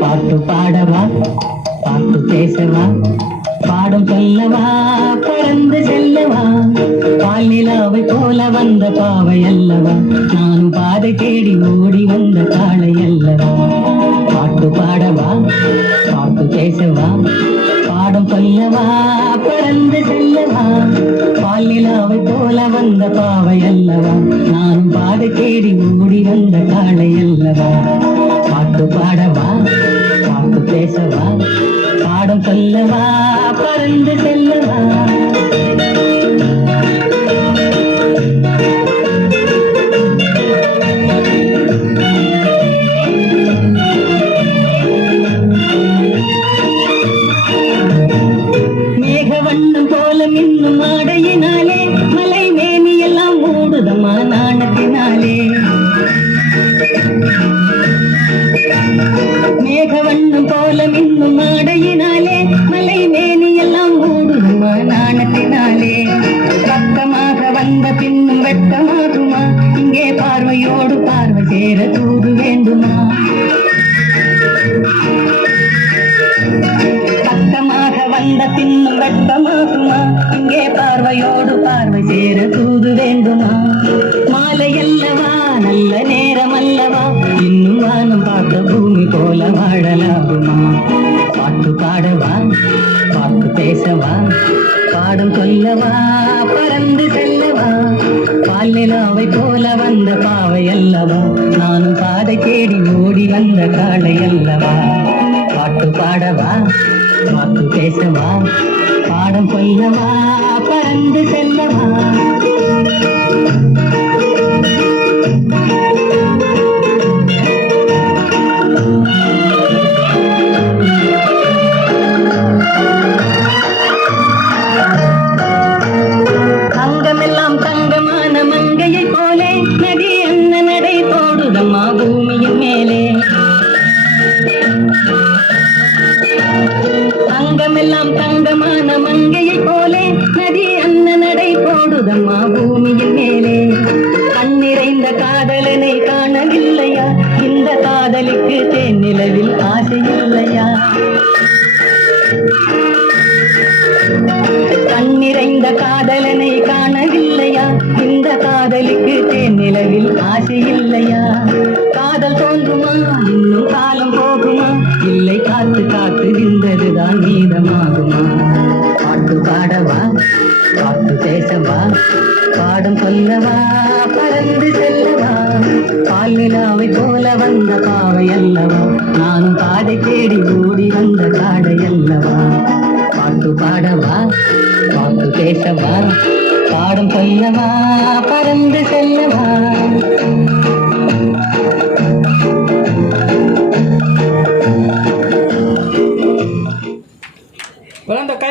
பாட்டு பாடவா, பாட்டு பேசவா, பாடும் சொல்லவா, பறந்து செல்லவா, பால் நிலாவை போல வந்த பாவை அல்லவா, நானும் பாதை தேடி ஓடி வந்த காளை அல்லவா. பாட்டு பாடவா, பாட்டு பேசவா, பாடும் சொல்லவா, பறந்து செல்லவா, பால் நிலாவை போல வந்த பாவை அல்லவா, நானும் பாதை தேடி ஓடி வந்த காளை அல்லவா. பாட்டு பாடவா, பாட்டு பேசவா, பாடம் சொல்லவா, பறந்து செல்லவா. மேகவண்ணம் போல மின்னும் ஆடையினாலே மலை மேனி எல்லாம் மூடுதமா நாணத்தினாலே. மேகவண்ணம் போல மின்னும் ஆடையினாலே மலை மேனி எல்லாம் மூடுதமா நாணத்தினாலே. பக்கமாக வந்த பின்னும் வெட்கமாகுமா, இங்கே பார்வையோடு பார்வை சேர தூது வேண்டுமா. பக்கமாக வந்த பின்னும் வெட்கமாகுமா, இங்கே பார்வையோடு பார்வை சேர தூது வேண்டுமா. மாலை அல்லவா, நல்ல நேரம் அல்லவா, இன்னும் வானம் பார்த்த பூமி போல வாழலாகுமா. பாட்டு பாடவா, பாட்டு பேசவா, பாடம் சொல்லவா, பறந்து செல்லவா, பால் நிலாவை போல வந்த பாவை அல்லவா, நானும் பாதை தேடி ஓடி வந்த காளை அல்லவா. பாட்டு பாடவா, பாட்டு பேசவா, பாடம் சொல்லவா, பறந்து செல்லவா. அங்கமெல்லாம் தங்கமான மங்கையை போலே நதி அண்ண நடை போடுதம்மா பூமியின் மேலே. அங்கமெல்லாம் தங்கமான மங்கையை போலே நதி அண்ண நடை போடுதம்மா பூமியின் மேலே. கண்ணிறைந்த காதலனை காணவில்லையா, இந்த காதலிக்கு தேன் நிலவில் ஆசை இல்லையா. கண்ணிறைந்த காதலனை காணவில்லையா, இந்த காதலிக்கு தேன் நிலவில் ஆசை இல்லையா. காதல் தோன்றுமா, இன்னும் காலம் போகுமா, இல்லை காத்து காத்து விந்ததுதான் மீதமாகுமா. பாட்டு பாடவா, பாட்டு பேசவா, பாடம் சொல்லவா, பறந்து செல்லவா, பால் நிலாவை போல வந்த பாவை அல்லவா, நானும் பாதை தேடி ஓடி வந்த காடை அல்லவா. பாட்டு பாடவா, பாட்டு பேசவா, பாடம் சொல்லவா, பறந்து செல்லவா.